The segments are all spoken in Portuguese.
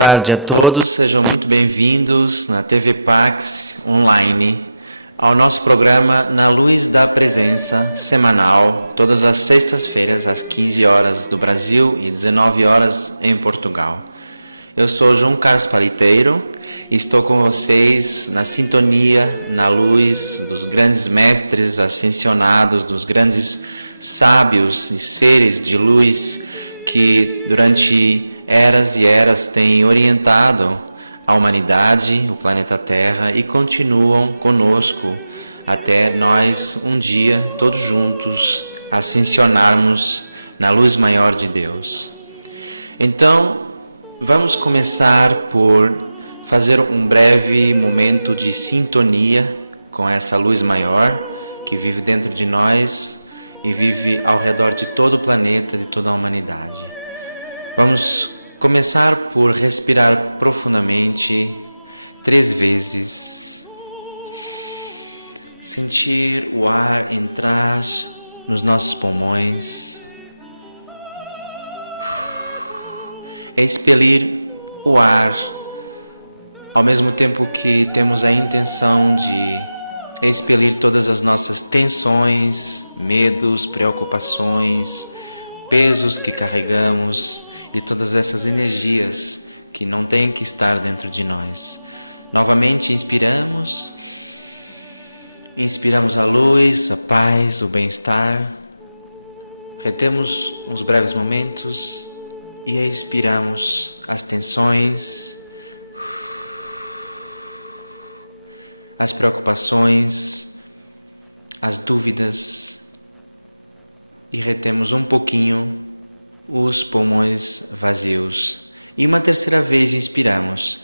tarde a todos, sejam muito bem-vindos na TV Pax Online ao nosso programa Na Luz da Presença, semanal, todas as sextas-feiras às 15 horas do Brasil e 19 horas em Portugal. Eu sou João Carlos Paliteiro e estou com vocês na sintonia, na luz dos grandes mestres ascensionados, dos grandes sábios e seres de luz que durante eras e eras têm orientado a humanidade, o planeta Terra, e continuam conosco até nós um dia, todos juntos, ascensionarmos na luz maior de Deus. Então, vamos começar por fazer um breve momento de sintonia com essa luz maior que vive dentro de nós e vive ao redor de todo o planeta, de toda a humanidade. Vamos começar por respirar profundamente 3 vezes. Sentir o ar entrar nos nossos pulmões. Expelir o ar ao mesmo tempo que temos a intenção de expelir todas as nossas tensões, medos, preocupações, pesos que carregamos e todas essas energias que não têm que estar dentro de nós. Novamente inspiramos a luz, a paz, o bem-estar. Retemos uns breves momentos e expiramos as tensões, as preocupações, as dúvidas, e retemos um pouquinho os pulmões vazios. E uma terceira vez inspiramos.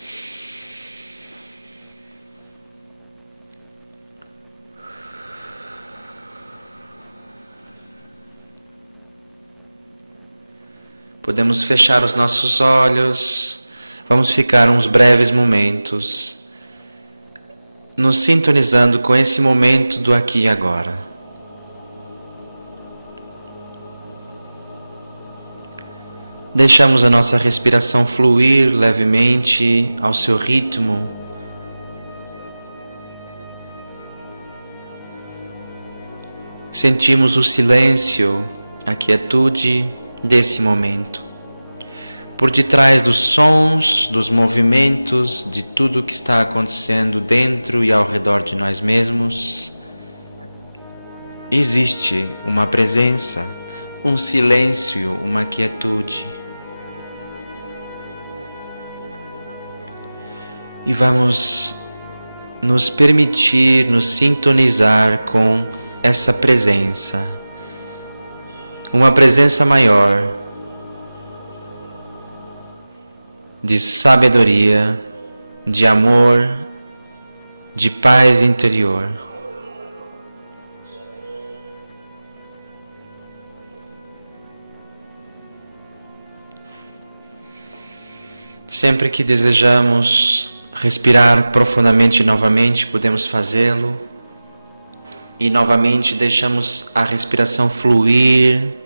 Podemos fechar os nossos olhos. Vamos ficar uns breves momentos nos sintonizando com esse momento do aqui e agora. Deixamos a nossa respiração fluir levemente ao seu ritmo. Sentimos o silêncio, a quietude desse momento. Por detrás dos sons, dos movimentos, de tudo que está acontecendo dentro e ao redor de nós mesmos, existe uma presença, um silêncio, uma quietude. E vamos nos permitir nos sintonizar com essa presença, uma presença maior, de sabedoria, de amor, de paz interior. Sempre que desejamos respirar profundamente novamente, podemos fazê-lo. E novamente deixamos a respiração fluir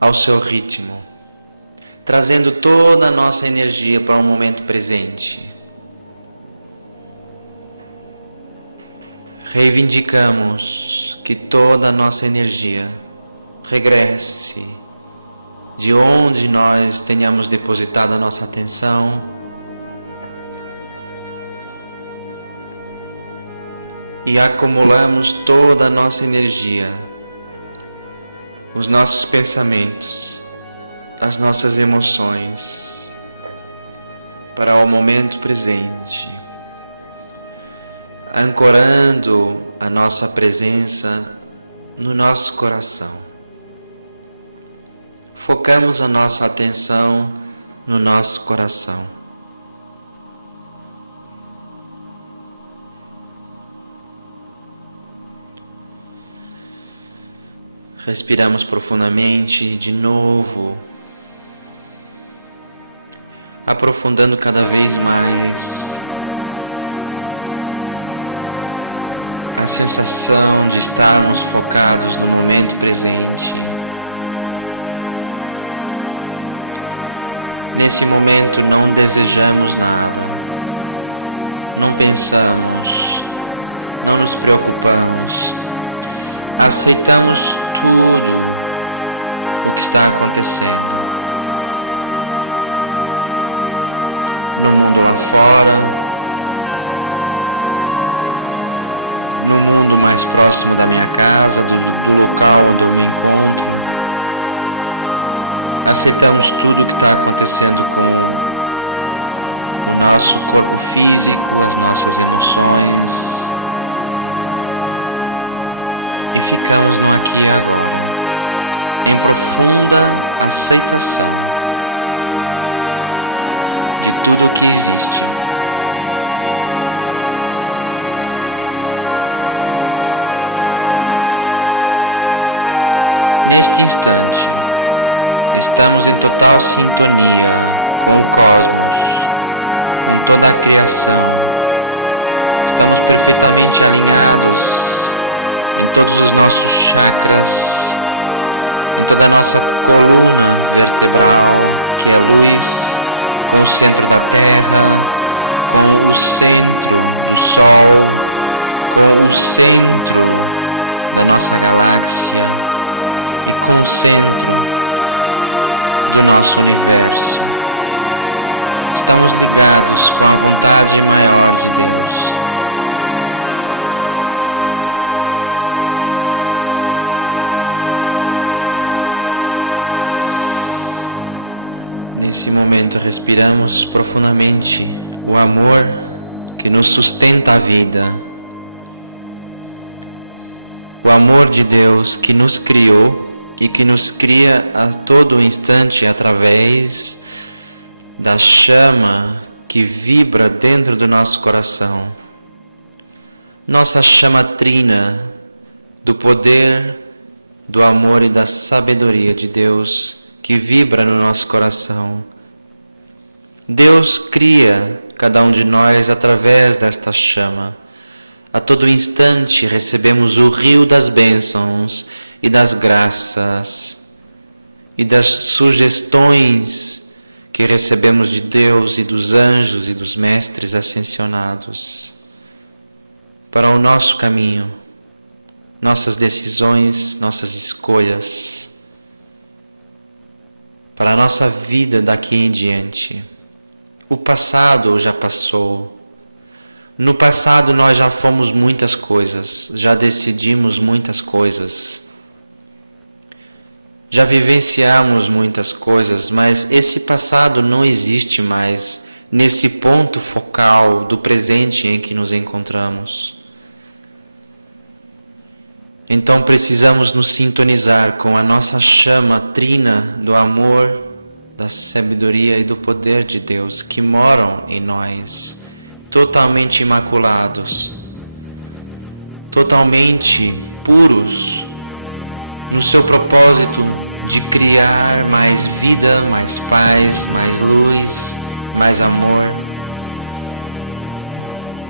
ao seu ritmo, trazendo toda a nossa energia para o momento presente. Reivindicamos que toda a nossa energia regresse de onde nós tenhamos depositado a nossa atenção, e acumulamos toda a nossa energia, os nossos pensamentos, as nossas emoções, para o momento presente, ancorando a nossa presença no nosso coração. Focamos a nossa atenção no nosso coração. Respiramos profundamente de novo, aprofundando cada vez mais a sensação de estarmos focados no momento presente. Nesse momento não desejamos nada, não pensamos, não nos preocupamos, aceitamos tudo o que está acontecendo. No mundo lá fora, no mundo mais próximo da minha casa, do local onde eu me encontro. Aceitamos tudo o que está acontecendo com o nosso corpo físico, as nossas emoções, e ficamos no aqui e agora, em profunda aceitação de tudo o que existe. Neste instante, estamos em total sintonia com o cosmos, com toda a criação. Estamos perfeitamente alinhados em todos os nossos chakras, em toda a nossa coluna vertebral, que é luz, com o centro da Terra, com o centro do Sol, com o centro da nossa galáxia e com o centro do nosso universo. Estamos ligados com a vontade maior de Deus. Nesse momento respiramos profundamente o amor que nos sustenta a vida. O amor de Deus que nos criou e que nos cria a todo instante através da chama que vibra dentro do nosso coração. Nossa chama trina do poder, do amor e da sabedoria de Deus que vibra no nosso coração. Deus cria cada um de nós através desta chama. A todo instante recebemos o rio das bênçãos e das graças e das sugestões que recebemos de Deus e dos anjos e dos mestres ascensionados para o nosso caminho, nossas decisões, nossas escolhas, para a nossa vida daqui em diante. O passado já passou. No passado nós já fomos muitas coisas, já decidimos muitas coisas, já vivenciamos muitas coisas, mas esse passado não existe mais nesse ponto focal do presente em que nos encontramos. Então precisamos nos sintonizar com a nossa chama trina do amor, da sabedoria e do poder de Deus que moram em nós, totalmente imaculados, totalmente puros, no seu propósito de criar mais vida, mais paz, mais luz, mais amor.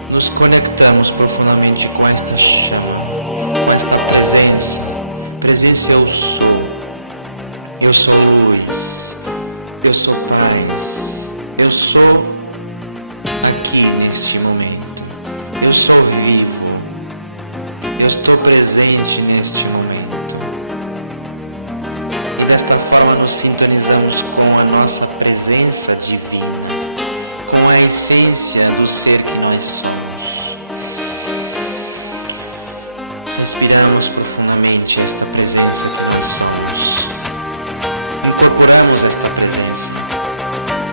Nos conectamos profundamente com esta chama, com esta presença. Presença eu sou luz, eu sou paz, eu sou aqui neste momento, eu sou vivo, eu estou presente neste momento. E desta forma nos sintonizamos com a nossa presença divina, com a essência do ser que nós somos. Respiramos profundamente esta presença que nós somos. Incorporamos esta presença.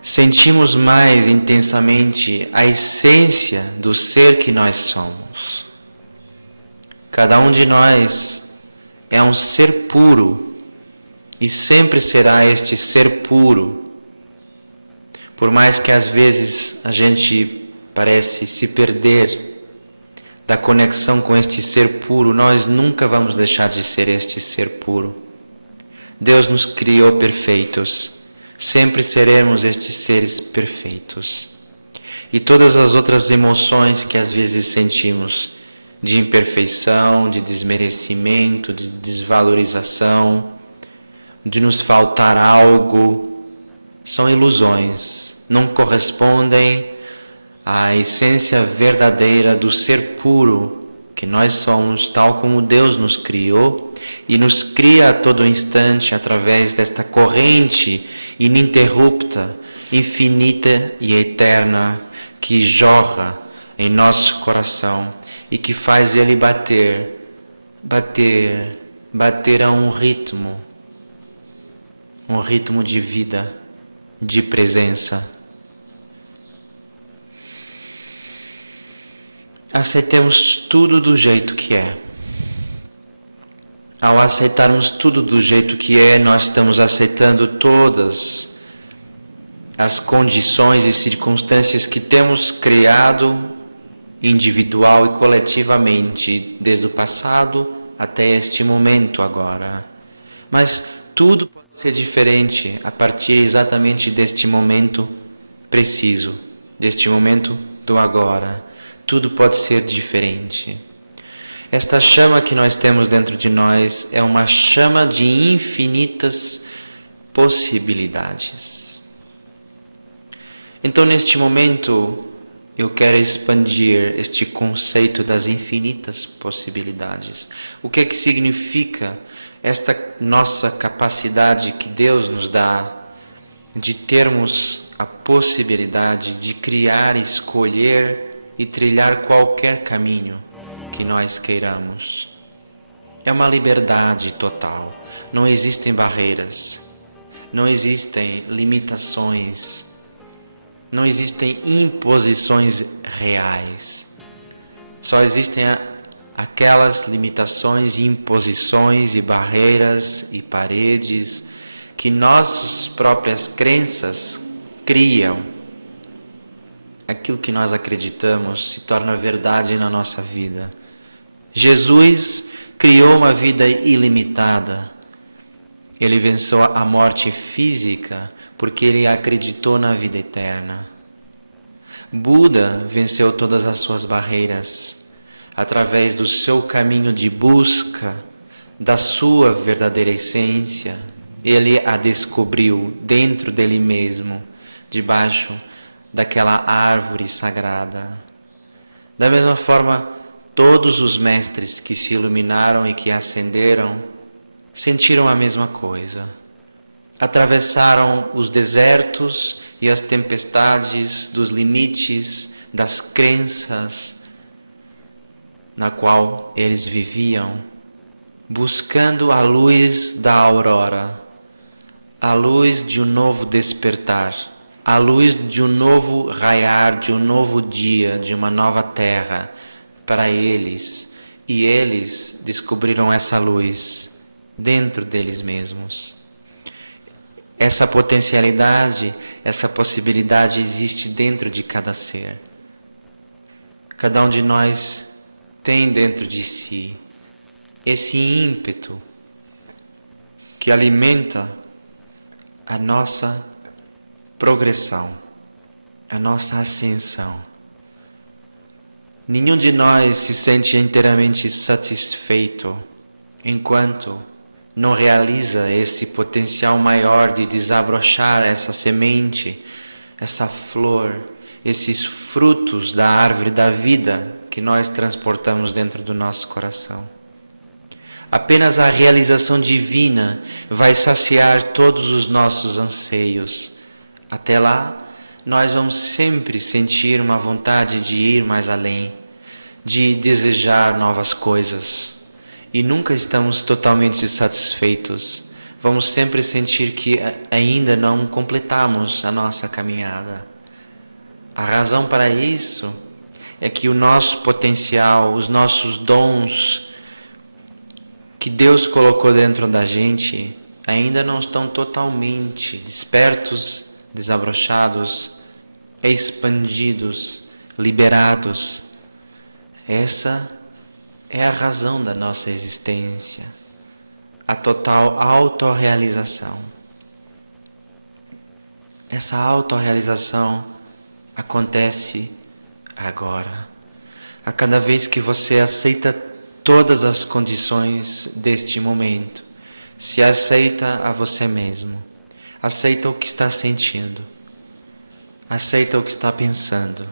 Sentimos mais intensamente a essência do ser que nós somos. Cada um de nós é um ser puro e sempre será este ser puro. Por mais que às vezes a gente parece se perder da conexão com este ser puro, nós nunca vamos deixar de ser este ser puro. Deus nos criou perfeitos, sempre seremos estes seres perfeitos. E todas as outras emoções que às vezes sentimos, de imperfeição, de desmerecimento, de desvalorização, de nos faltar algo, são ilusões, não correspondem à essência verdadeira do ser puro que nós somos, tal como Deus nos criou e nos cria a todo instante através desta corrente ininterrupta, infinita e eterna que jorra em nosso coração e que faz ele bater a um ritmo de vida, de presença. Aceitemos tudo do jeito que é. Ao aceitarmos tudo do jeito que é, nós estamos aceitando todas as condições e circunstâncias que temos criado individual e coletivamente desde o passado até este momento agora. Mas tudo pode ser diferente a partir exatamente deste momento preciso, deste momento do agora. Tudo pode ser diferente. Esta chama que nós temos dentro de nós é uma chama de infinitas possibilidades. Então, neste momento, eu quero expandir este conceito das infinitas possibilidades. O que é que significa esta nossa capacidade que Deus nos dá de termos a possibilidade de criar, escolher e trilhar qualquer caminho que nós queiramos? É uma liberdade total. Não existem barreiras, não existem limitações, não existem imposições reais. Só existem aquelas limitações, imposições e barreiras e paredes que nossas próprias crenças criam. Aquilo que nós acreditamos se torna verdade na nossa vida. Jesus criou uma vida ilimitada. Ele venceu a morte física porque ele acreditou na vida eterna. Buda venceu todas as suas barreiras através do seu caminho de busca da sua verdadeira essência. Ele a descobriu dentro dele mesmo, debaixo daquela árvore sagrada. Da mesma forma, todos os mestres que se iluminaram e que ascenderam sentiram a mesma coisa. Atravessaram os desertos e as tempestades dos limites das crenças na qual eles viviam, buscando a luz da aurora, a luz de um novo despertar, a luz de um novo raiar, de um novo dia, de uma nova terra para eles. E eles descobriram essa luz dentro deles mesmos. Essa potencialidade, essa possibilidade existe dentro de cada ser. Cada um de nós tem dentro de si esse ímpeto que alimenta a nossa progressão, a nossa ascensão. Nenhum de nós se sente inteiramente satisfeito enquanto não realiza esse potencial maior de desabrochar essa semente, essa flor, esses frutos da árvore da vida que nós transportamos dentro do nosso coração. Apenas a realização divina vai saciar todos os nossos anseios. Até lá, nós vamos sempre sentir uma vontade de ir mais além, de desejar novas coisas. E nunca estamos totalmente satisfeitos. Vamos sempre sentir que ainda não completamos a nossa caminhada. A razão para isso é que o nosso potencial, os nossos dons que Deus colocou dentro da gente ainda não estão totalmente despertos, desabrochados, expandidos, liberados. Essa é a razão da nossa existência, a total autorrealização. Essa autorrealização acontece agora. A cada vez que você aceita todas as condições deste momento, se aceita a você mesmo, Aceita o que está sentindo. Aceita o que está pensando.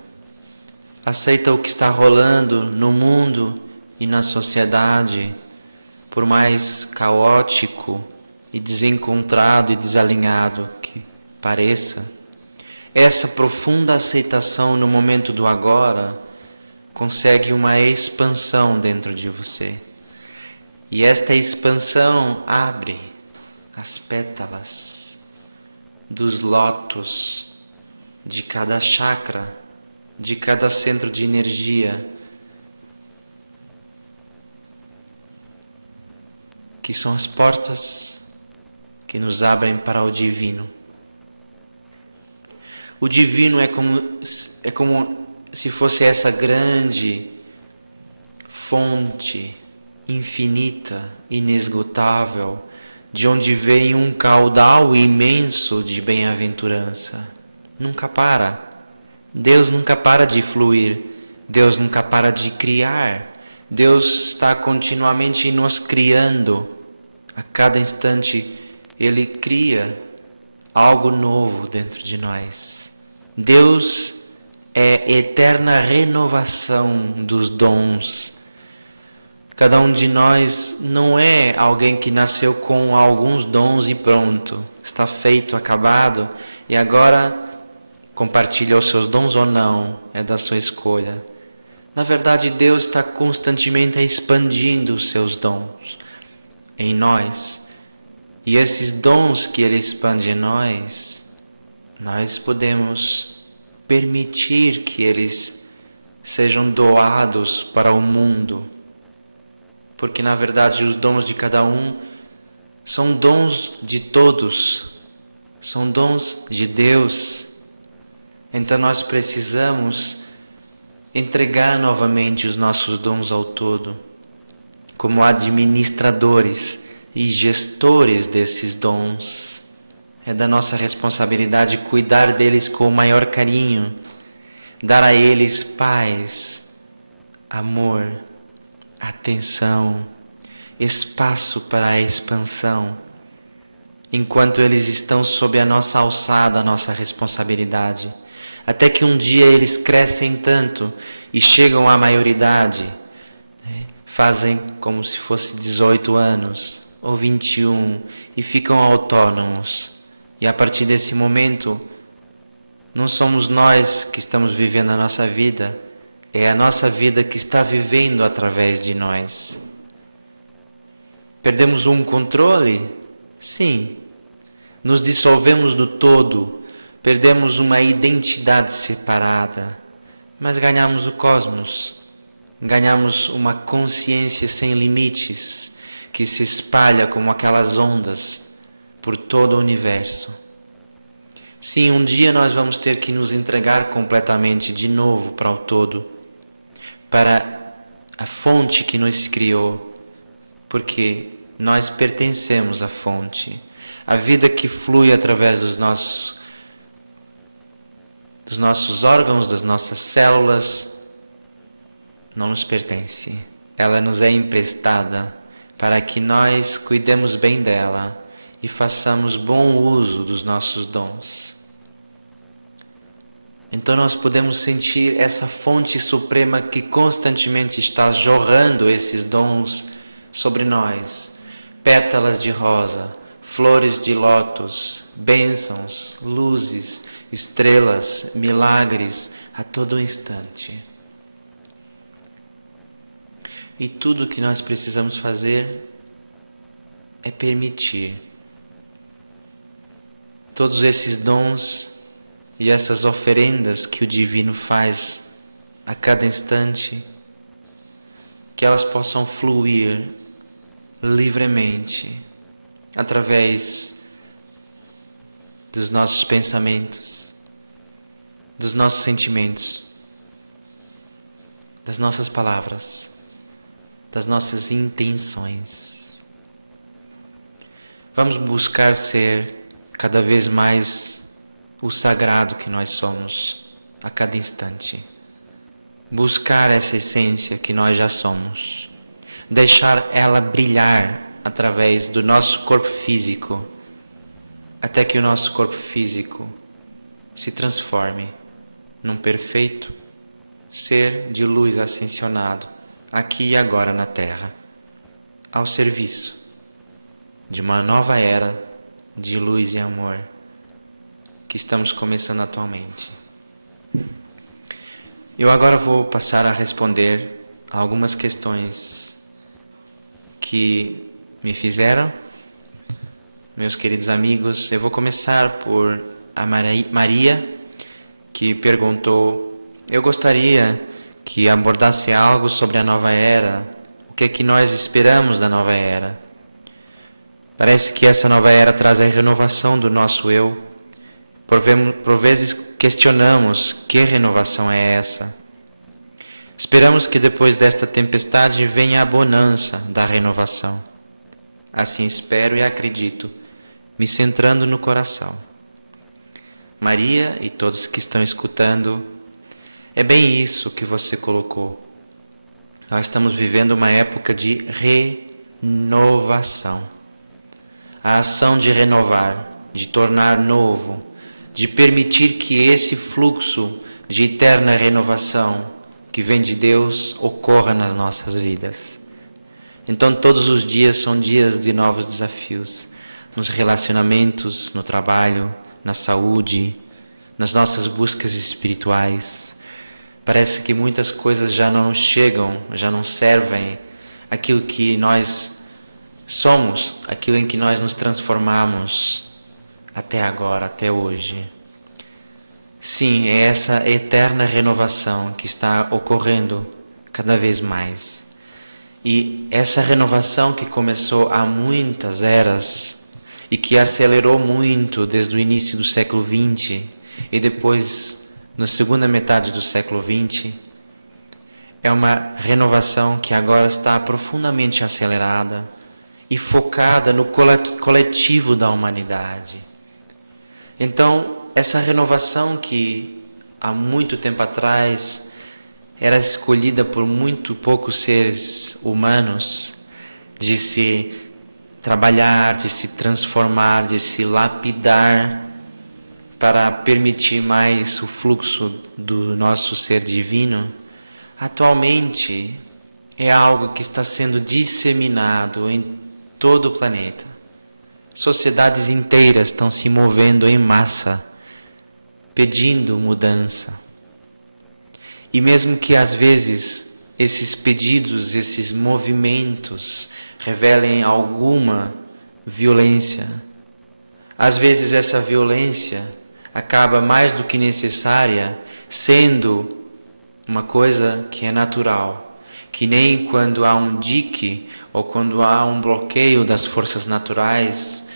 Aceita o que está rolando no mundo e na sociedade, por mais caótico e desencontrado e desalinhado que pareça. Essa profunda aceitação no momento do agora consegue uma expansão dentro de você. E esta expansão abre as pétalas dos lótus de cada chakra, de cada centro de energia, que são as portas que nos abrem para o divino. O divino é como se fosse essa grande fonte infinita, inesgotável, de onde vem um caudal imenso de bem-aventurança. Nunca para. Deus nunca para de fluir. Deus nunca para de criar. Deus está continuamente nos criando. A cada instante Ele cria algo novo dentro de nós. Deus é eterna renovação dos dons. Cada um de nós não é alguém que nasceu com alguns dons e pronto, está feito, acabado, e agora compartilha os seus dons ou não, é da sua escolha. Na verdade, Deus está constantemente expandindo os seus dons em nós. E esses dons que Ele expande em nós podemos permitir que eles sejam doados para o mundo. Porque na verdade os dons de cada um são dons de todos, são dons de Deus. Então nós precisamos entregar novamente os nossos dons ao todo, como administradores e gestores desses dons. É da nossa responsabilidade cuidar deles com o maior carinho, dar a eles paz, amor, atenção, espaço para a expansão, enquanto eles estão sob a nossa alçada, a nossa responsabilidade, até que um dia eles crescem tanto e chegam à maioridade, fazem como se fosse 18 anos ou 21 e ficam autônomos. E a partir desse momento, não somos nós que estamos vivendo a nossa vida, é a nossa vida que está vivendo através de nós. Perdemos um controle? Sim. Nos dissolvemos do todo, perdemos uma identidade separada, mas ganhamos o cosmos, ganhamos uma consciência sem limites que se espalha como aquelas ondas por todo o universo. Sim, um dia nós vamos ter que nos entregar completamente de novo para o todo, para a fonte que nos criou, porque nós pertencemos à fonte. A vida que flui através dos nossos órgãos, das nossas células, não nos pertence. Ela nos é emprestada para que nós cuidemos bem dela e façamos bom uso dos nossos dons. Então nós podemos sentir essa fonte suprema que constantemente está jorrando esses dons sobre nós. Pétalas de rosa, flores de lótus, bênçãos, luzes, estrelas, milagres a todo instante. E tudo o que nós precisamos fazer é permitir todos esses dons e essas oferendas que o Divino faz a cada instante, que elas possam fluir livremente através dos nossos pensamentos, dos nossos sentimentos, das nossas palavras, das nossas intenções. Vamos buscar ser cada vez mais o sagrado que nós somos a cada instante. Buscar essa essência que nós já somos. Deixar ela brilhar através do nosso corpo físico. até que o nosso corpo físico se transforme num perfeito ser de luz ascensionado, aqui e agora na Terra, ao serviço de uma nova era de luz e amor que estamos começando atualmente. Eu agora vou passar a responder a algumas questões que me fizeram, meus queridos amigos. Eu vou começar por a Maria, que perguntou: eu gostaria que abordasse algo sobre a nova era, o que é que nós esperamos da nova era. Parece que essa nova era traz a renovação do nosso eu. Por vezes questionamos que renovação é essa. Esperamos que depois desta tempestade venha a bonança da renovação. Assim espero e acredito, me centrando no coração. Maria e todos que estão escutando, é bem isso que você colocou. Nós estamos vivendo uma época de renovação. A ação de renovar, de tornar novo, de permitir que esse fluxo de eterna renovação que vem de Deus ocorra nas nossas vidas. Então todos os dias são dias de novos desafios, nos relacionamentos, no trabalho, na saúde, nas nossas buscas espirituais. Parece que muitas coisas já não nos chegam, já não servem aquilo que nós somos, aquilo em que nós nos transformamos até agora, até hoje. Sim, é essa eterna renovação que está ocorrendo cada vez mais. E essa renovação que começou há muitas eras e que acelerou muito desde o início do século XX e depois, na segunda metade do século XX, é uma renovação que agora está profundamente acelerada e focada no coletivo da humanidade. Então, essa renovação que há muito tempo atrás era escolhida por muito poucos seres humanos, de se trabalhar, de se transformar, de se lapidar para permitir mais o fluxo do nosso ser divino, atualmente é algo que está sendo disseminado em todo o planeta. Sociedades inteiras estão se movendo em massa, pedindo mudança. E mesmo que às vezes esses pedidos, esses movimentos revelem alguma violência, às vezes essa violência acaba mais do que necessária sendo uma coisa que é natural, que nem quando há um dique ou quando há um bloqueio das forças naturais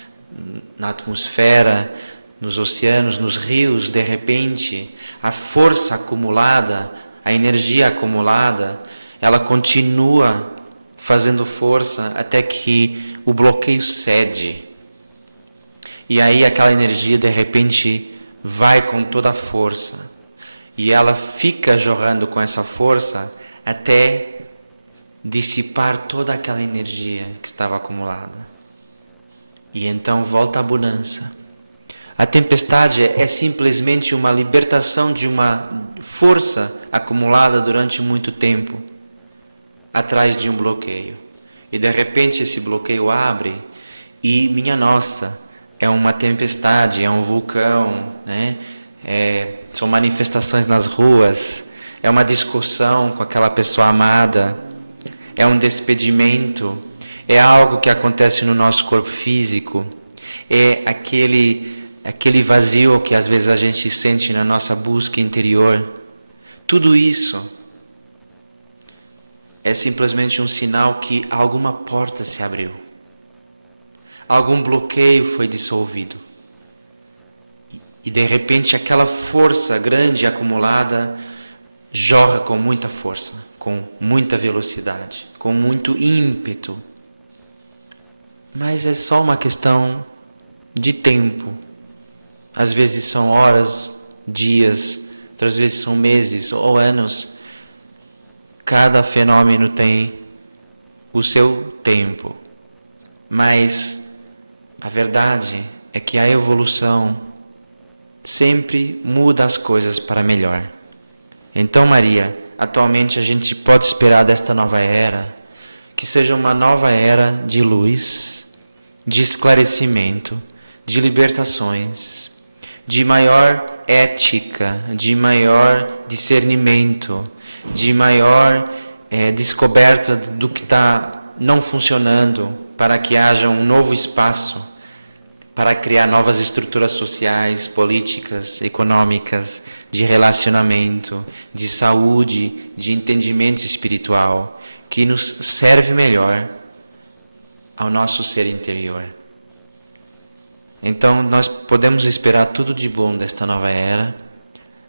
na atmosfera, nos oceanos, nos rios, de repente a força acumulada, a energia acumulada, ela continua fazendo força até que o bloqueio cede. E aí aquela energia de repente vai com toda a força e ela fica jorrando com essa força até dissipar toda aquela energia que estava acumulada. E então volta a bonança. A tempestade é simplesmente uma libertação de uma força acumulada durante muito tempo atrás de um bloqueio. E de repente esse bloqueio abre e, minha nossa, é uma tempestade, é um vulcão, né? São manifestações nas ruas, é uma discussão com aquela pessoa amada, é um despedimento, é algo que acontece no nosso corpo físico, é aquele vazio que às vezes a gente sente na nossa busca interior. Tudo isso é simplesmente um sinal que alguma porta se abriu, algum bloqueio foi dissolvido. E de repente aquela força grande acumulada jorra com muita força, com muita velocidade, com muito ímpeto. Mas é só uma questão de tempo. Às vezes são horas, dias, outras vezes são meses ou anos. Cada fenômeno tem o seu tempo. Mas a verdade é que a evolução sempre muda as coisas para melhor. Então, Maria, atualmente a gente pode esperar desta nova era que seja uma nova era de luz, de esclarecimento, de libertações, de maior ética, de maior discernimento, de maior descoberta do que está não funcionando, para que haja um novo espaço para criar novas estruturas sociais, políticas, econômicas, de relacionamento, de saúde, de entendimento espiritual, que nos serve melhor ao nosso ser interior. Então, nós podemos esperar tudo de bom desta nova era,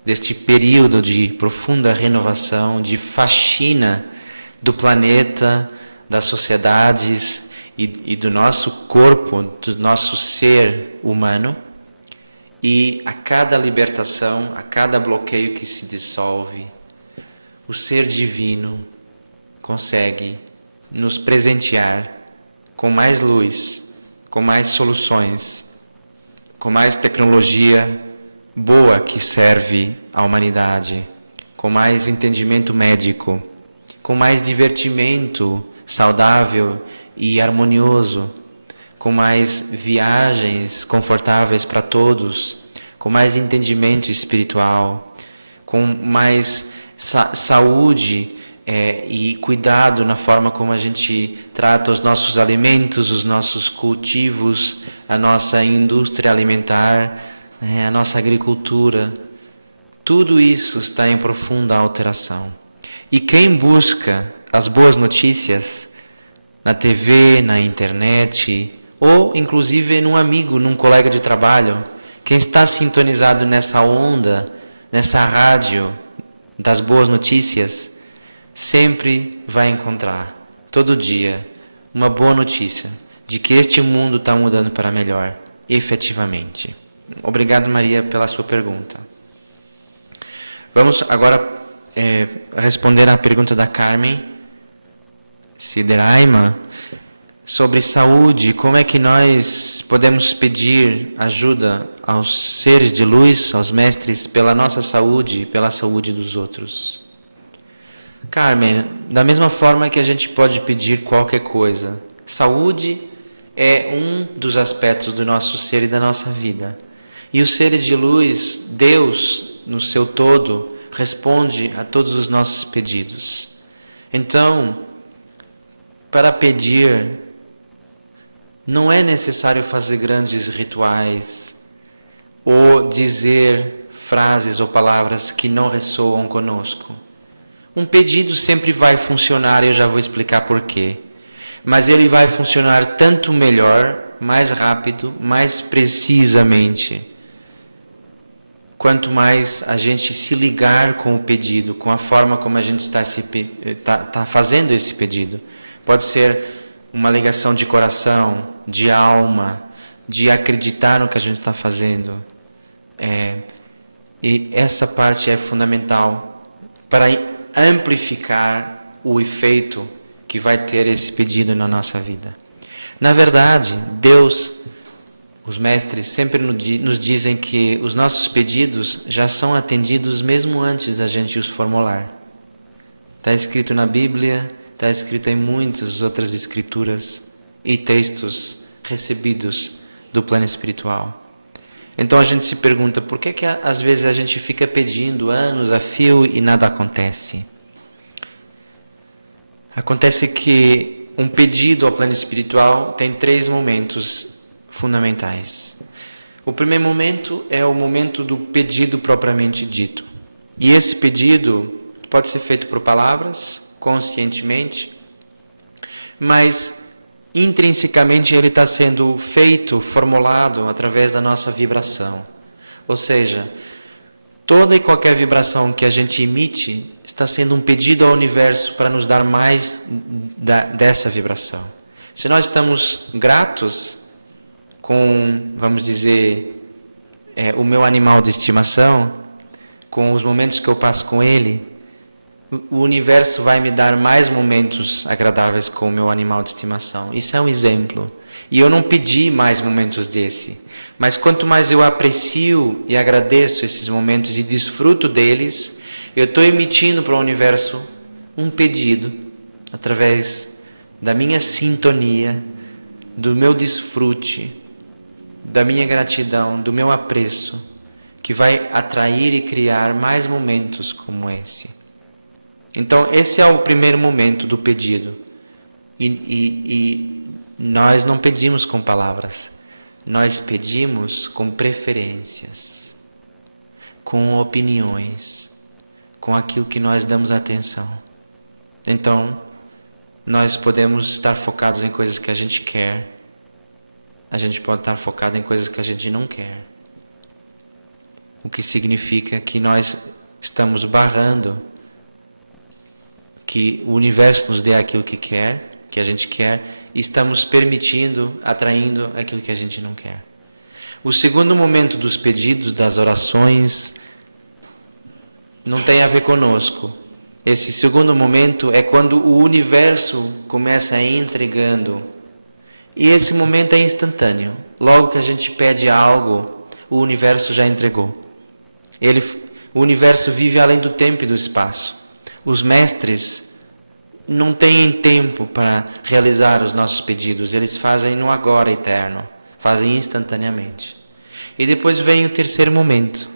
deste período de profunda renovação, de faxina do planeta, das sociedades e do nosso corpo, do nosso ser humano. E a cada libertação, a cada bloqueio que se dissolve, o ser divino consegue nos presentear com mais luz, com mais soluções, com mais tecnologia boa que serve à humanidade, com mais entendimento médico, com mais divertimento saudável e harmonioso, com mais viagens confortáveis para todos, com mais entendimento espiritual, com mais saúde e cuidado na forma como a gente trata os nossos alimentos, os nossos cultivos, a nossa indústria alimentar, a nossa agricultura. Tudo isso está em profunda alteração. E quem busca as boas notícias na TV, na internet, ou inclusive num amigo, num colega de trabalho, quem está sintonizado nessa onda, nessa rádio das boas notícias, sempre vai encontrar, todo dia, uma boa notícia de que este mundo está mudando para melhor, efetivamente. Obrigado, Maria, pela sua pergunta. Vamos agora responder à pergunta da Carmen Sideraima sobre saúde. Como é que nós podemos pedir ajuda aos seres de luz, aos mestres, pela nossa saúde e pela saúde dos outros? Carmen, da mesma forma que a gente pode pedir qualquer coisa, saúde é um dos aspectos do nosso ser e da nossa vida. E os seres de luz, Deus, no seu todo, responde a todos os nossos pedidos. Então, para pedir, não é necessário fazer grandes rituais ou dizer frases ou palavras que não ressoam conosco. Um pedido sempre vai funcionar e eu já vou explicar por quê. Mas ele vai funcionar tanto melhor, mais rápido, mais precisamente, quanto mais a gente se ligar com o pedido, com a forma como a gente está fazendo esse pedido. Pode ser uma ligação de coração, de alma, de acreditar no que a gente está fazendo. E essa parte é fundamental para amplificar o efeito que vai ter esse pedido na nossa vida. Na verdade, Deus, os mestres sempre nos dizem que os nossos pedidos já são atendidos mesmo antes da gente os formular. Está escrito na Bíblia, está escrito em muitas outras escrituras e textos recebidos do plano espiritual. Então a gente se pergunta, por que às vezes a gente fica pedindo anos a fio e nada acontece? Acontece que um pedido ao plano espiritual tem 3 momentos fundamentais. O primeiro momento é o momento do pedido propriamente dito. E esse pedido pode ser feito por palavras, conscientemente, mas intrinsecamente ele está sendo feito, formulado através da nossa vibração. Ou seja, toda e qualquer vibração que a gente emite está sendo um pedido ao universo para nos dar mais dessa vibração. Se nós estamos gratos com, vamos dizer, o meu animal de estimação, com os momentos que eu passo com ele, o universo vai me dar mais momentos agradáveis com o meu animal de estimação. Isso é um exemplo. E eu não pedi mais momentos desse. Mas quanto mais eu aprecio e agradeço esses momentos e desfruto deles, eu estou emitindo para o universo um pedido através da minha sintonia, do meu desfrute, da minha gratidão, do meu apreço, que vai atrair e criar mais momentos como esse. Então, esse é o primeiro momento do pedido. E nós não pedimos com palavras, nós pedimos com preferências, com opiniões, com aquilo que nós damos atenção. Então, nós podemos estar focados em coisas que a gente quer, a gente pode estar focado em coisas que a gente não quer. O que significa que nós estamos barrando que o universo nos dê aquilo que quer, que a gente quer, e estamos permitindo, atraindo aquilo que a gente não quer. O segundo momento dos pedidos, das orações, não tem a ver conosco. Esse segundo momento é quando o universo começa a ir entregando. E esse momento é instantâneo. Logo que a gente pede algo, o universo já entregou. O universo vive além do tempo e do espaço. Os mestres não têm tempo para realizar os nossos pedidos. Eles fazem no agora eterno. Fazem instantaneamente. E depois vem o terceiro momento,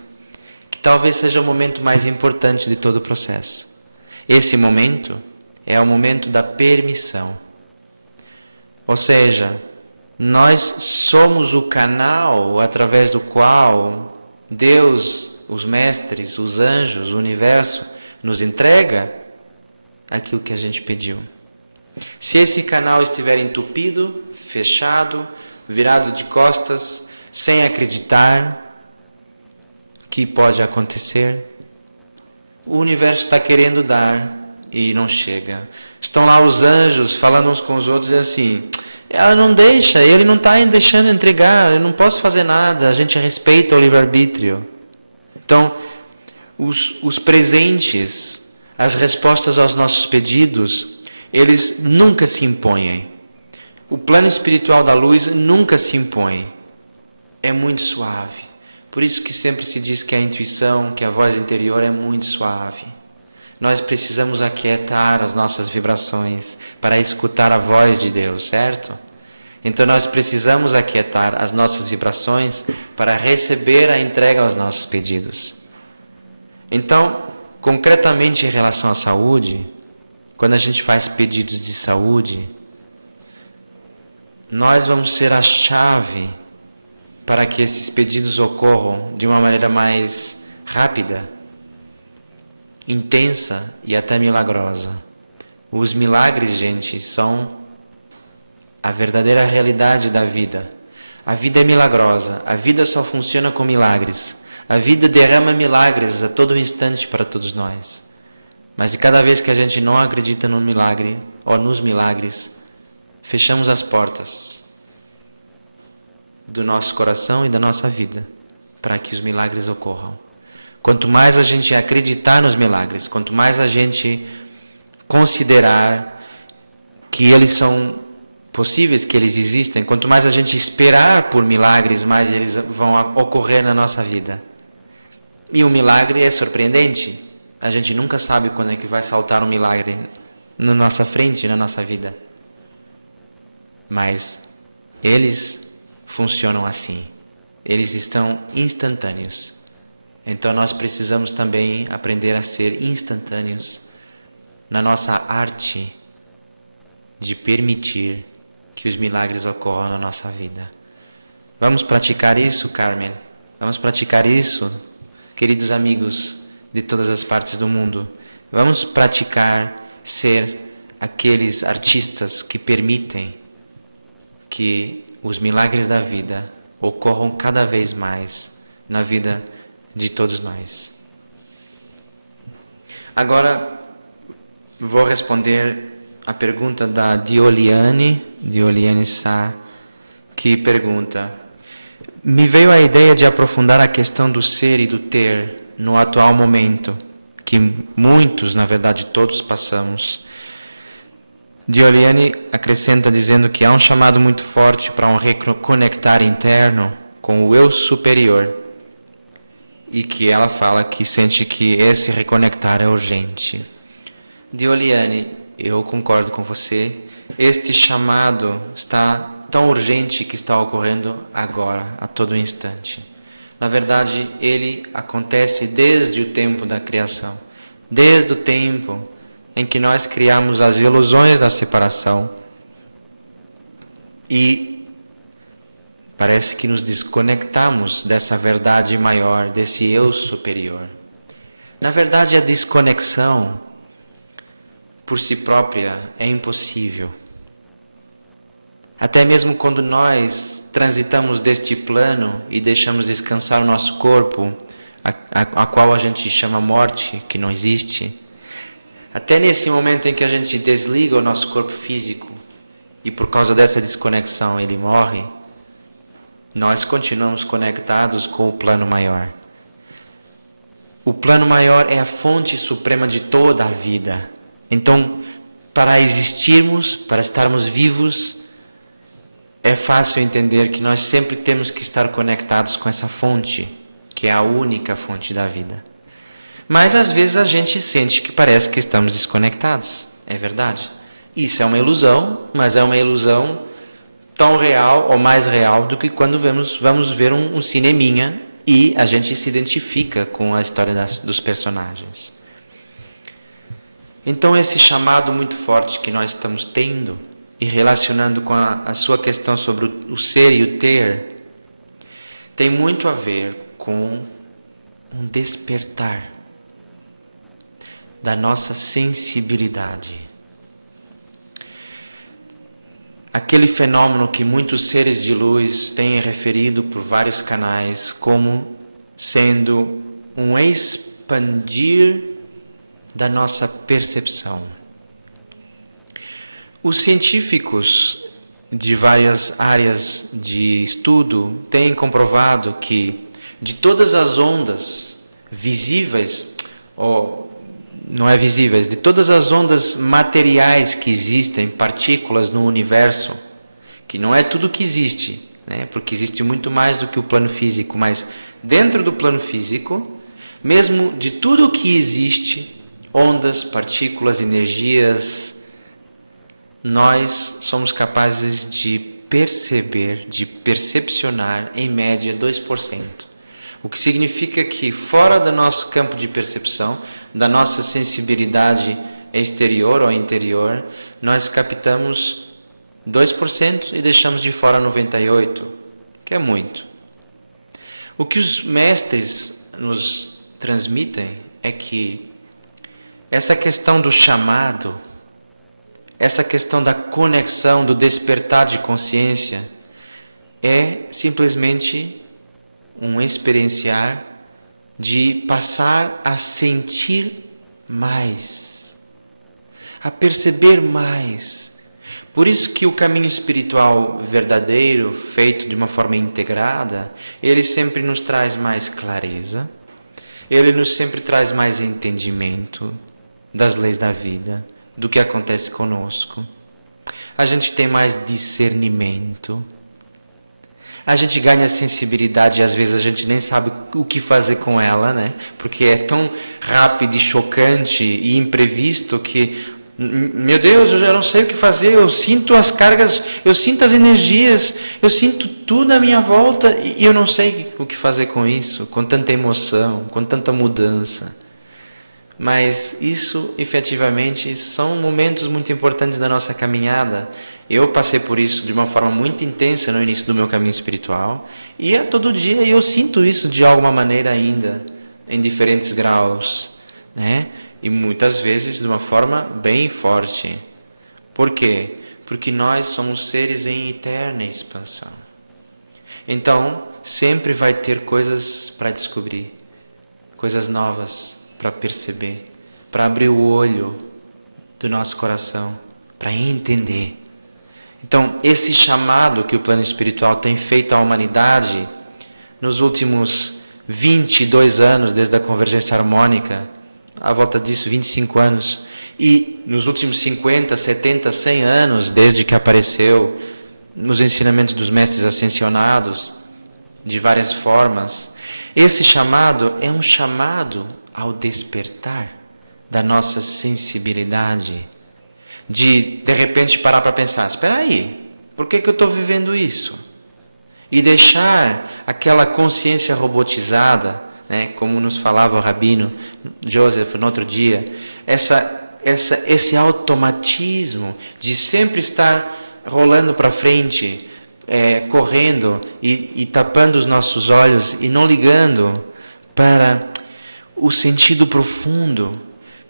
que talvez seja o momento mais importante de todo o processo. Esse momento é o momento da permissão. Ou seja, nós somos o canal através do qual Deus, os mestres, os anjos, o universo, nos entrega aquilo que a gente pediu. Se esse canal estiver entupido, fechado, virado de costas, sem acreditar, o que pode acontecer? O universo está querendo dar e não chega. Estão lá os anjos falando uns com os outros assim, ela não deixa, ele não está deixando entregar, eu não posso fazer nada, a gente respeita o livre-arbítrio. Então, os presentes, as respostas aos nossos pedidos, eles nunca se impõem. O plano espiritual da luz nunca se impõe. É muito suave. Por isso que sempre se diz que a intuição, que a voz interior é muito suave. Nós precisamos aquietar as nossas vibrações para escutar a voz de Deus, certo? Então nós precisamos aquietar as nossas vibrações para receber a entrega aos nossos pedidos. Então, concretamente em relação à saúde, quando a gente faz pedidos de saúde, nós vamos ser a chave para que esses pedidos ocorram de uma maneira mais rápida, intensa e até milagrosa. Os milagres, gente, são a verdadeira realidade da vida. A vida é milagrosa, a vida só funciona com milagres. A vida derrama milagres a todo instante para todos nós. Mas de cada vez que a gente não acredita no milagre ou nos milagres, fechamos as portas do nosso coração e da nossa vida para que os milagres ocorram. Quanto mais a gente acreditar nos milagres, quanto mais a gente considerar que eles são possíveis, que eles existem, quanto mais a gente esperar por milagres, mais eles vão ocorrer na nossa vida. E o milagre é surpreendente. A gente nunca sabe quando é que vai saltar um milagre na nossa frente, na nossa vida. Mas eles funcionam assim. Eles estão instantâneos. Então nós precisamos também aprender a ser instantâneos na nossa arte de permitir que os milagres ocorram na nossa vida. Vamos praticar isso, Carmen? Vamos praticar isso, queridos amigos de todas as partes do mundo. Vamos praticar ser aqueles artistas que permitem que os milagres da vida ocorram cada vez mais na vida de todos nós. Agora vou responder a pergunta da Dioliane Sá, que pergunta: me veio a ideia de aprofundar a questão do ser e do ter no atual momento, que muitos, na verdade todos, passamos. Dioliane acrescenta dizendo que há um chamado muito forte para um reconectar interno com o eu superior, e que ela fala que sente que esse reconectar é urgente. Dioliane, eu concordo com você. Este chamado está tão urgente que está ocorrendo agora, a todo instante. Na verdade, ele acontece desde o tempo da criação, desde o tempo em que nós criamos as ilusões da separação e parece que nos desconectamos dessa verdade maior, desse eu superior. Na verdade, a desconexão por si própria é impossível. Até mesmo quando nós transitamos deste plano e deixamos descansar o nosso corpo, a qual a gente chama morte, que não existe, até nesse momento em que a gente desliga o nosso corpo físico e por causa dessa desconexão ele morre, nós continuamos conectados com o plano maior. O plano maior é a fonte suprema de toda a vida. Então, para existirmos, para estarmos vivos, é fácil entender que nós sempre temos que estar conectados com essa fonte, que é a única fonte da vida. Mas às vezes a gente sente que parece que estamos desconectados. É verdade. Isso é uma ilusão, mas é uma ilusão tão real ou mais real do que quando vamos ver um cineminha e a gente se identifica com a história dos personagens. Então esse chamado muito forte que nós estamos tendo e relacionando com a sua questão sobre o ser e o ter, tem muito a ver com um despertar da nossa sensibilidade. Aquele fenômeno que muitos seres de luz têm referido por vários canais como sendo um expandir da nossa percepção. Os científicos de várias áreas de estudo têm comprovado que de todas as ondas visíveis, ou não é visíveis, de todas as ondas materiais que existem, partículas no universo, que não é tudo que existe, né? Porque existe muito mais do que o plano físico, mas dentro do plano físico, mesmo de tudo o que existe, ondas, partículas, energias, nós somos capazes de perceber, de percepcionar, em média, 2%. O que significa que fora do nosso campo de percepção, da nossa sensibilidade exterior ou interior, nós captamos 2% e deixamos de fora 98%, que é muito. O que os mestres nos transmitem é que essa questão do chamado, essa questão da conexão, do despertar de consciência, é simplesmente um experienciar de passar a sentir mais, a perceber mais. Por isso que o caminho espiritual verdadeiro, feito de uma forma integrada, ele sempre nos traz mais clareza, ele nos sempre traz mais entendimento das leis da vida, do que acontece conosco. A gente tem mais discernimento. A gente ganha sensibilidade e às vezes a gente nem sabe o que fazer com ela, né? Porque é tão rápido e chocante e imprevisto que, meu Deus, eu já não sei o que fazer, eu sinto as cargas, eu sinto as energias, eu sinto tudo à minha volta e eu não sei o que fazer com isso, com tanta emoção, com tanta mudança. Mas isso, efetivamente, são momentos muito importantes da nossa caminhada. Eu passei por isso de uma forma muito intensa no início do meu caminho espiritual e a todo dia eu sinto isso de alguma maneira ainda, em diferentes graus, né? E muitas vezes de uma forma bem forte. Por quê? Porque nós somos seres em eterna expansão. Então, sempre vai ter coisas para descobrir, coisas novas para perceber, para abrir o olho do nosso coração, para entender. Então, esse chamado que o plano espiritual tem feito à humanidade nos últimos 22 anos, desde a convergência harmônica, à volta disso, 25 anos. E nos últimos 50, 70, 100 anos, desde que apareceu nos ensinamentos dos mestres ascensionados, de várias formas, esse chamado é um chamado ao despertar da nossa sensibilidade, de repente parar para pensar, espera aí, por que eu estou vivendo isso? E deixar aquela consciência robotizada, né, como nos falava o Rabino Joseph no outro dia, esse automatismo de sempre estar rolando para frente, correndo e tapando os nossos olhos e não ligando para o sentido profundo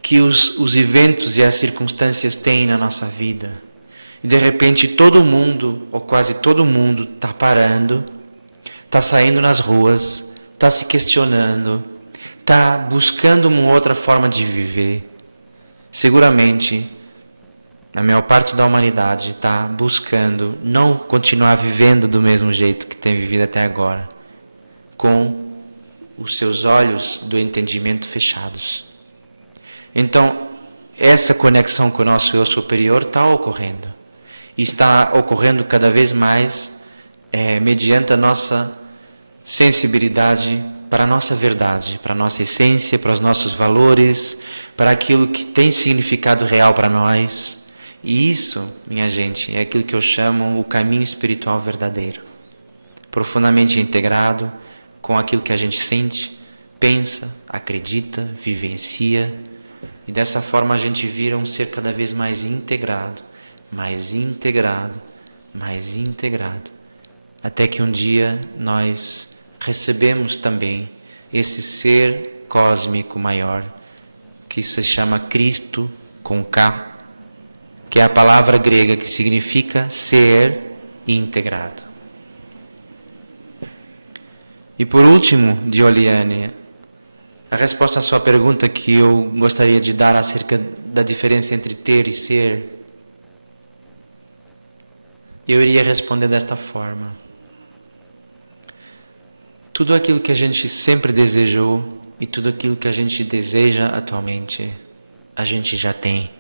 que os eventos e as circunstâncias têm na nossa vida. E de repente todo mundo, ou quase todo mundo, está parando, está saindo nas ruas, está se questionando, está buscando uma outra forma de viver. Seguramente, a maior parte da humanidade está buscando não continuar vivendo do mesmo jeito que tem vivido até agora, com os seus olhos do entendimento fechados. Então, essa conexão com o nosso eu superior está ocorrendo. E está ocorrendo cada vez mais mediante a nossa sensibilidade para a nossa verdade, para a nossa essência, para os nossos valores, para aquilo que tem significado real para nós. E isso, minha gente, é aquilo que eu chamo o caminho espiritual verdadeiro. Profundamente integrado com aquilo que a gente sente, pensa, acredita, vivencia. E dessa forma a gente vira um ser cada vez mais integrado, mais integrado, mais integrado. Até que um dia nós recebemos também esse ser cósmico maior, que se chama Cristo, com K, que é a palavra grega que significa ser integrado. E por último, Dioliane, a resposta à sua pergunta que eu gostaria de dar acerca da diferença entre ter e ser, eu iria responder desta forma. Tudo aquilo que a gente sempre desejou e tudo aquilo que a gente deseja atualmente, a gente já tem.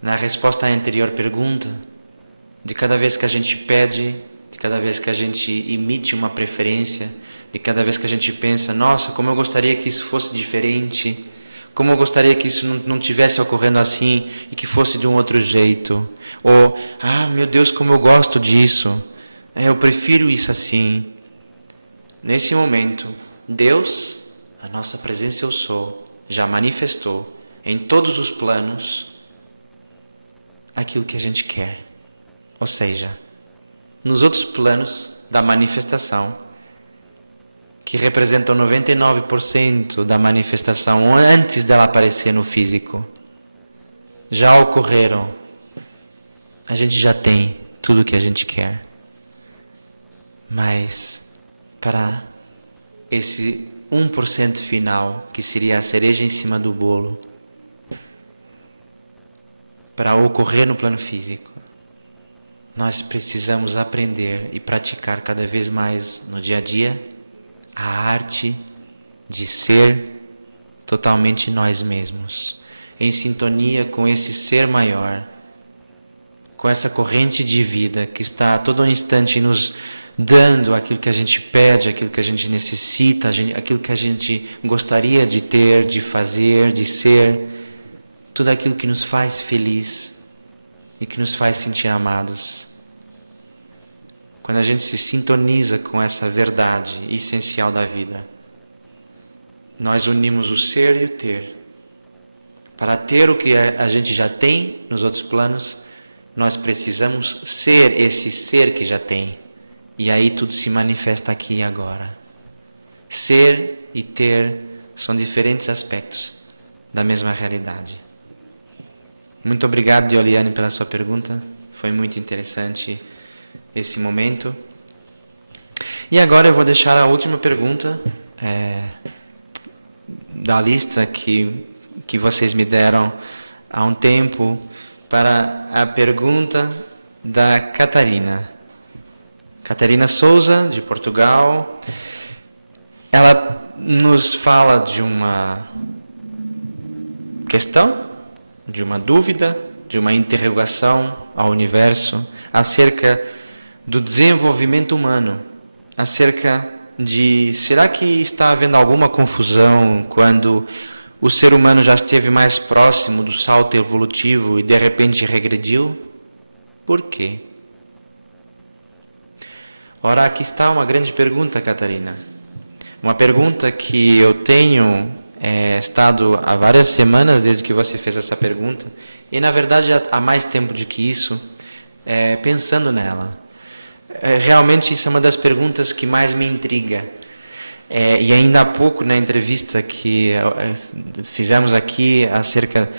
Na resposta à anterior pergunta, de cada vez que a gente pede, de cada vez que a gente emite uma preferência, de cada vez que a gente pensa, nossa, como eu gostaria que isso fosse diferente, como eu gostaria que isso não tivesse ocorrendo assim e que fosse de um outro jeito. Ou, meu Deus, como eu gosto disso, eu prefiro isso assim. Nesse momento, Deus, a nossa presença eu sou, já manifestou em todos os planos aquilo que a gente quer. Ou seja, nos outros planos da manifestação, que representam 99% da manifestação antes dela aparecer no físico, já ocorreram. A gente já tem tudo o que a gente quer. Mas para esse 1% final, que seria a cereja em cima do bolo, para ocorrer no plano físico, nós precisamos aprender e praticar cada vez mais no dia a dia a arte de ser totalmente nós mesmos, em sintonia com esse ser maior, com essa corrente de vida que está a todo instante nos dando aquilo que a gente pede, aquilo que a gente necessita, aquilo que a gente gostaria de ter, de fazer, de ser, tudo aquilo que nos faz feliz e que nos faz sentir amados. Quando a gente se sintoniza com essa verdade essencial da vida, nós unimos o ser e o ter. Para ter o que a gente já tem nos outros planos, nós precisamos ser esse ser que já tem. E aí tudo se manifesta aqui e agora. Ser e ter são diferentes aspectos da mesma realidade. Muito obrigado, Dioliane, pela sua pergunta. Foi muito interessante esse momento. E agora eu vou deixar a última pergunta da lista que vocês me deram há um tempo, para a pergunta da Catarina. Catarina Souza, de Portugal. Ela nos fala de uma questão, de uma dúvida, de uma interrogação ao universo acerca do desenvolvimento humano, acerca de será que está havendo alguma confusão quando o ser humano já esteve mais próximo do salto evolutivo e de repente regrediu? Por quê? Ora, aqui está uma grande pergunta, Catarina. Uma pergunta que eu tenho estado há várias semanas desde que você fez essa pergunta, e na verdade há mais tempo do que isso, pensando nela. Realmente isso é uma das perguntas que mais me intriga. E ainda há pouco, na entrevista que fizemos aqui acerca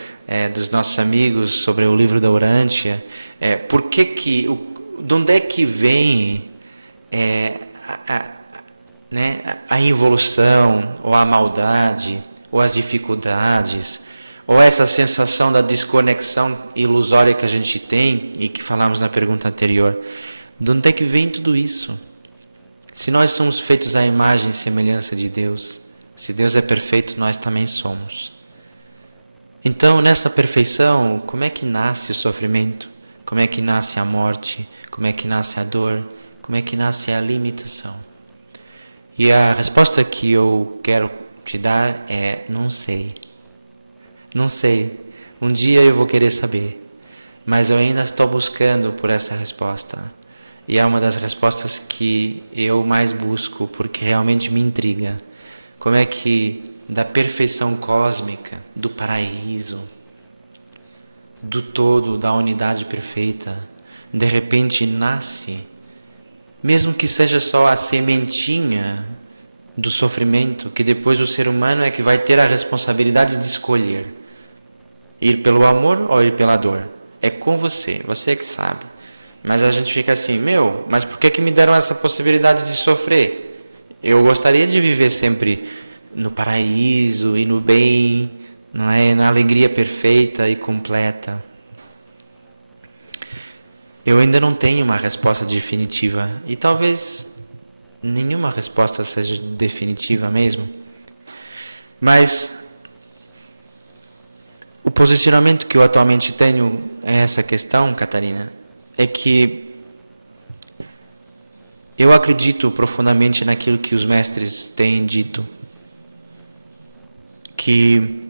dos nossos amigos sobre o livro da Urântia, de onde é que vem a involução, ou a maldade, ou as dificuldades, ou essa sensação da desconexão ilusória que a gente tem, e que falamos na pergunta anterior. De onde é que vem tudo isso? Se nós somos feitos à imagem e semelhança de Deus, se Deus é perfeito, nós também somos. Então, nessa perfeição, como é que nasce o sofrimento? Como é que nasce a morte? Como é que nasce a dor? Como é que nasce a limitação? E a resposta que eu quero te dar é: não sei. Não sei. Um dia eu vou querer saber. Mas eu ainda estou buscando por essa resposta. E é uma das respostas que eu mais busco, porque realmente me intriga. Como é que da perfeição cósmica, do paraíso, do todo, da unidade perfeita, de repente nasce, mesmo que seja só a sementinha do sofrimento, que depois o ser humano é que vai ter a responsabilidade de escolher ir pelo amor ou ir pela dor. É com você, você é que sabe. Mas a gente fica assim, mas por que me deram essa possibilidade de sofrer? Eu gostaria de viver sempre no paraíso e no bem, não é? Na alegria perfeita e completa. Eu ainda não tenho uma resposta definitiva, e talvez nenhuma resposta seja definitiva mesmo. Mas o posicionamento que eu atualmente tenho é essa questão, Catarina, é que eu acredito profundamente naquilo que os mestres têm dito, que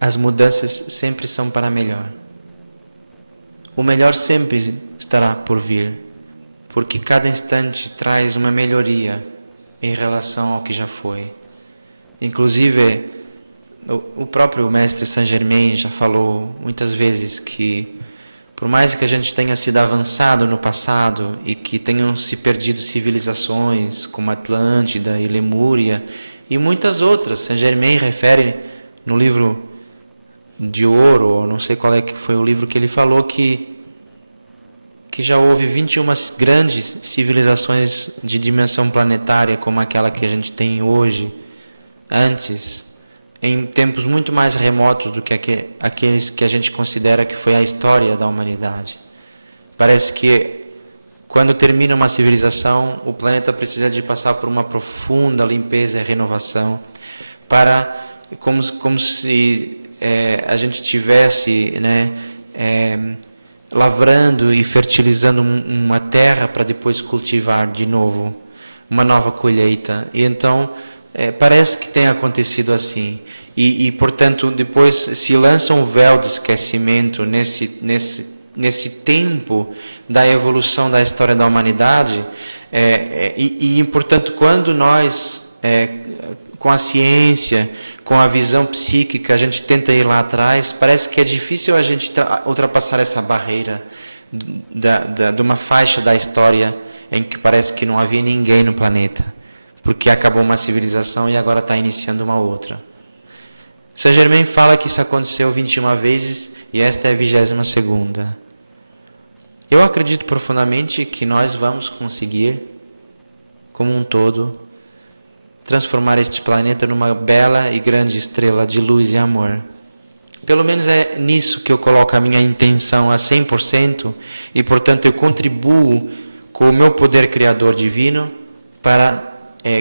as mudanças sempre são para melhor. O melhor sempre estará por vir, porque cada instante traz uma melhoria em relação ao que já foi. Inclusive, o próprio mestre Saint Germain já falou muitas vezes que, por mais que a gente tenha sido avançado no passado e que tenham se perdido civilizações como Atlântida e Lemúria e muitas outras, Saint Germain refere no livro de ouro, ou não sei qual é que foi o livro que ele falou, que já houve 21 grandes civilizações de dimensão planetária como aquela que a gente tem hoje, antes, em tempos muito mais remotos do que aqueles que a gente considera que foi a história da humanidade. Parece que quando termina uma civilização, o planeta precisa de passar por uma profunda limpeza e renovação, como se a gente tivesse lavrando e fertilizando uma terra para depois cultivar de novo uma nova colheita. E então parece que tem acontecido assim, e portanto depois se lança um véu de esquecimento nesse tempo da evolução da história da humanidade, e portanto quando nós com a ciência, com a visão psíquica, a gente tenta ir lá atrás, parece que é difícil a gente ultrapassar essa barreira de uma faixa da história em que parece que não havia ninguém no planeta, porque acabou uma civilização e agora está iniciando uma outra. Saint Germain fala que isso aconteceu 21 vezes e esta é a 22ª. Eu acredito profundamente que nós vamos conseguir, como um todo, transformar este planeta numa bela e grande estrela de luz e amor. Pelo menos é nisso que eu coloco a minha intenção a 100%, e portanto eu contribuo com o meu poder criador divino para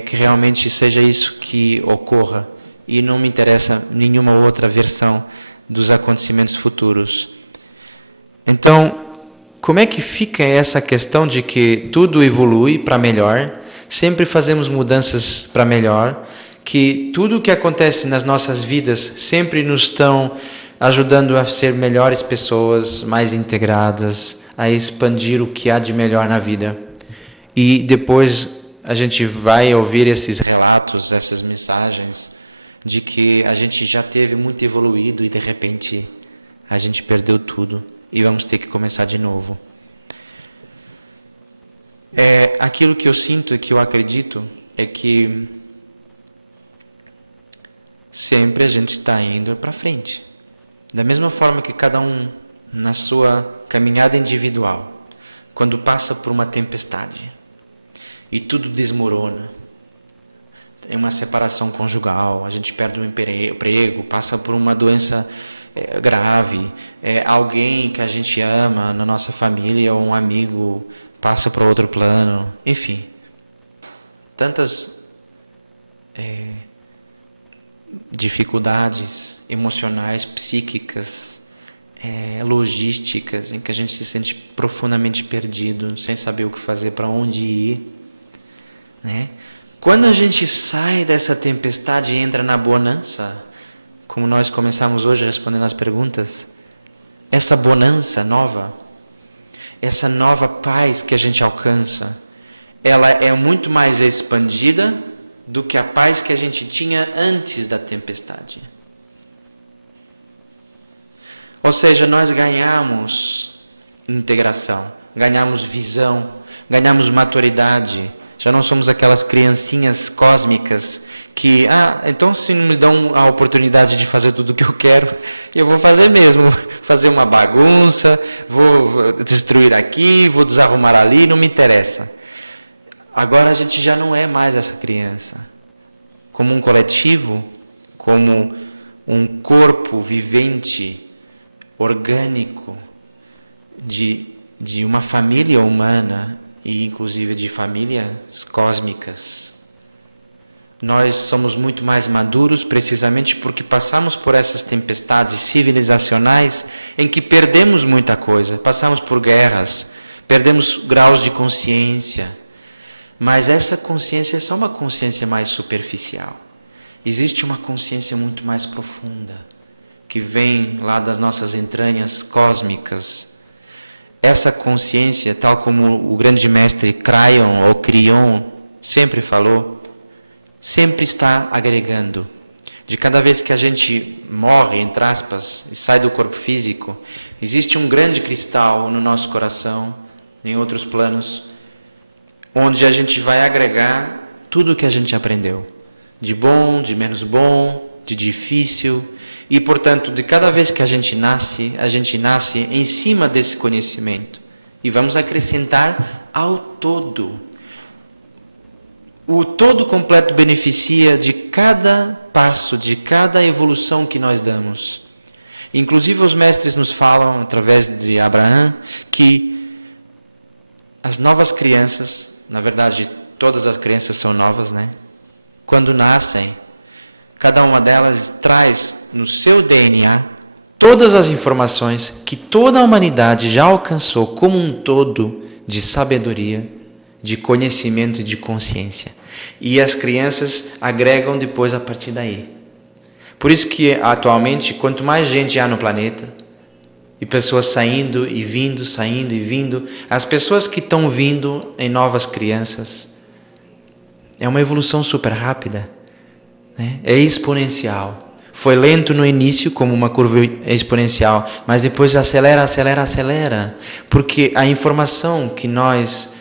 que realmente seja isso que ocorra, e não me interessa nenhuma outra versão dos acontecimentos futuros. Então, como é que fica essa questão de que tudo evolui para melhor, sempre fazemos mudanças para melhor, que tudo o que acontece nas nossas vidas sempre nos estão ajudando a ser melhores pessoas, mais integradas, a expandir o que há de melhor na vida. E depois a gente vai ouvir esses relatos, essas mensagens, de que a gente já teve muito evoluído e de repente a gente perdeu tudo e vamos ter que começar de novo. Aquilo que eu sinto e que eu acredito é que sempre a gente está indo para frente. Da mesma forma que cada um na sua caminhada individual, quando passa por uma tempestade e tudo desmorona, tem uma separação conjugal, a gente perde um emprego, passa por uma doença grave, alguém que a gente ama na nossa família ou um amigo passa para outro plano, enfim, tantas dificuldades emocionais, psíquicas, logísticas, em que a gente se sente profundamente perdido, sem saber o que fazer, para onde ir, né? Quando a gente sai dessa tempestade e entra na bonança, como nós começamos hoje respondendo as perguntas, essa bonança nova, essa nova paz que a gente alcança, ela é muito mais expandida do que a paz que a gente tinha antes da tempestade. Ou seja, nós ganhamos integração, ganhamos visão, ganhamos maturidade. Já não somos aquelas criancinhas cósmicas que, então se não me dão a oportunidade de fazer tudo o que eu quero, eu vou fazer mesmo, fazer uma bagunça, vou destruir aqui, vou desarrumar ali, não me interessa. Agora a gente já não é mais essa criança. Como um coletivo, como um corpo vivente, orgânico, de uma família humana e inclusive de famílias cósmicas. Nós somos muito mais maduros precisamente porque passamos por essas tempestades civilizacionais em que perdemos muita coisa, passamos por guerras, perdemos graus de consciência. Mas essa consciência é só uma consciência mais superficial. Existe uma consciência muito mais profunda, que vem lá das nossas entranhas cósmicas. Essa consciência, tal como o grande mestre Cryon ou Cryon sempre falou, sempre está agregando. De cada vez que a gente morre, entre aspas, e sai do corpo físico, existe um grande cristal no nosso coração, em outros planos, onde a gente vai agregar tudo o que a gente aprendeu, de bom, de menos bom, de difícil, e portanto, de cada vez que a gente nasce em cima desse conhecimento, e vamos acrescentar ao todo. O todo completo beneficia de cada passo, de cada evolução que nós damos. Inclusive os mestres nos falam, através de Abraham, que as novas crianças, na verdade todas as crianças são novas, né? Quando nascem, cada uma delas traz no seu DNA todas as informações que toda a humanidade já alcançou como um todo de sabedoria, de conhecimento e de consciência. E as crianças agregam depois a partir daí. Por isso que atualmente, quanto mais gente há no planeta, e pessoas saindo e vindo, as pessoas que estão vindo em novas crianças, é uma evolução super rápida, né? É exponencial. Foi lento no início, como uma curva exponencial, mas depois acelera, porque a informação que nós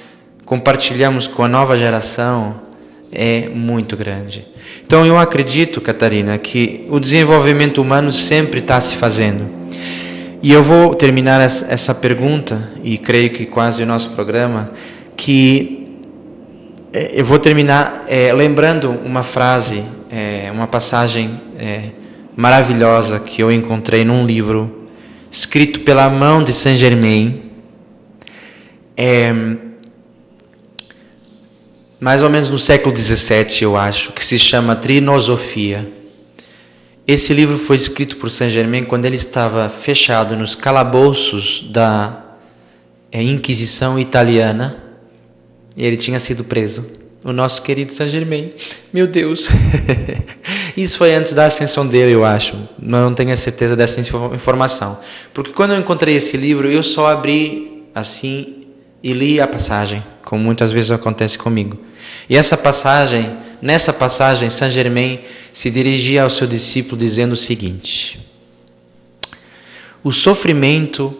compartilhamos com a nova geração é muito grande. Então eu acredito, Catarina, que o desenvolvimento humano sempre está se fazendo. E eu vou terminar essa pergunta, e creio que quase o nosso programa, que eu vou terminar lembrando uma frase, uma passagem maravilhosa que eu encontrei num livro escrito pela mão de Saint-Germain, mais ou menos no século XVII, eu acho, que se chama Trinosofia. Esse livro foi escrito por Saint Germain quando ele estava fechado nos calabouços da Inquisição italiana. E ele tinha sido preso. O nosso querido Saint Germain. Meu Deus. Isso foi antes da ascensão dele, eu acho. Não tenho a certeza dessa informação. Porque quando eu encontrei esse livro, eu só abri assim e li a passagem, como muitas vezes acontece comigo. E nessa passagem, Saint Germain se dirigia ao seu discípulo dizendo o seguinte: o sofrimento,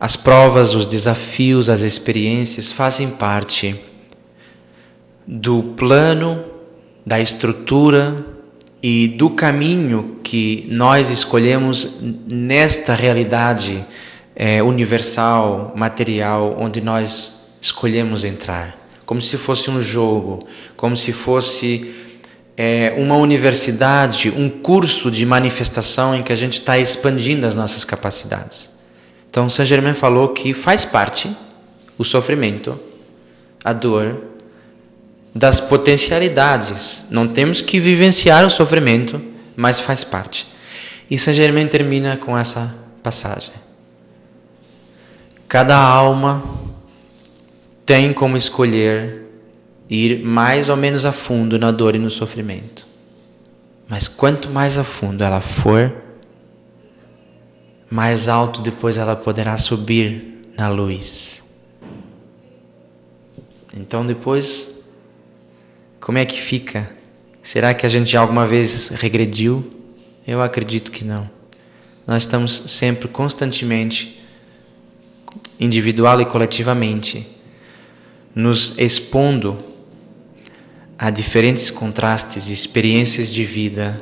as provas, os desafios, as experiências fazem parte do plano, da estrutura e do caminho que nós escolhemos nesta realidade universal, material, onde nós escolhemos entrar. Como se fosse um jogo, como se fosse uma universidade, um curso de manifestação em que a gente está expandindo as nossas capacidades. Então, Saint Germain falou que faz parte o sofrimento, a dor, das potencialidades. Não temos que vivenciar o sofrimento, mas faz parte. E Saint Germain termina com essa passagem. Cada alma tem como escolher ir mais ou menos a fundo na dor e no sofrimento. Mas quanto mais a fundo ela for, mais alto depois ela poderá subir na luz. Então depois, como é que fica? Será que a gente alguma vez regrediu? Eu acredito que não. Nós estamos sempre, constantemente, individual e coletivamente, nos expondo a diferentes contrastes e experiências de vida,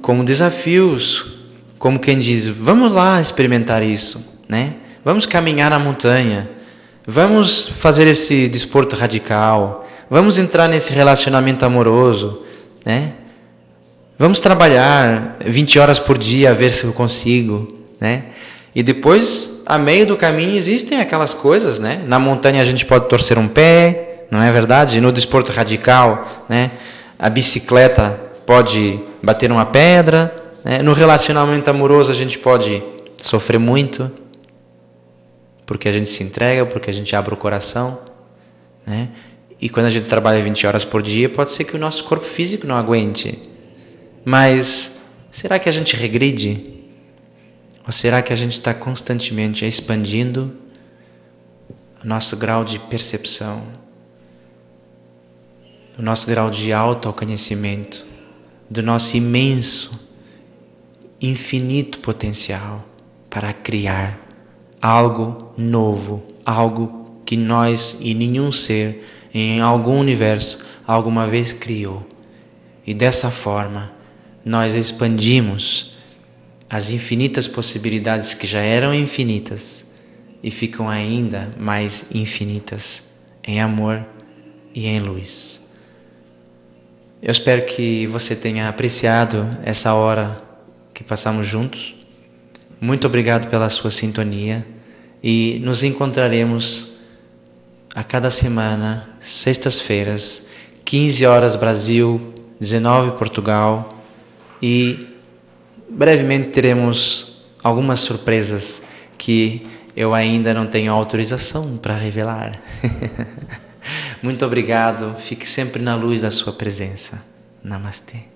como desafios, como quem diz, vamos lá experimentar isso, né? Vamos caminhar na montanha, vamos fazer esse desporto radical, vamos entrar nesse relacionamento amoroso, né? Vamos trabalhar 20 horas por dia a ver se eu consigo, né? E depois, a meio do caminho, existem aquelas coisas, né? Na montanha a gente pode torcer um pé, não é verdade? No desporto radical, né? A bicicleta pode bater uma pedra, né? No relacionamento amoroso a gente pode sofrer muito, porque a gente se entrega, porque a gente abre o coração, né? E quando a gente trabalha 20 horas por dia, pode ser que o nosso corpo físico não aguente. Mas será que a gente regride? Ou será que a gente está constantemente expandindo o nosso grau de percepção, o nosso grau de autoconhecimento, do nosso imenso, infinito potencial para criar algo novo, algo que nós e nenhum ser em algum universo alguma vez criou. E dessa forma nós expandimos as infinitas possibilidades que já eram infinitas e ficam ainda mais infinitas em amor e em luz. Eu espero que você tenha apreciado essa hora que passamos juntos. Muito obrigado pela sua sintonia e nos encontraremos a cada semana, sextas-feiras, 15 horas Brasil, 19 Portugal, e brevemente teremos algumas surpresas que eu ainda não tenho autorização para revelar. Muito obrigado, fique sempre na luz da sua presença. Namastê.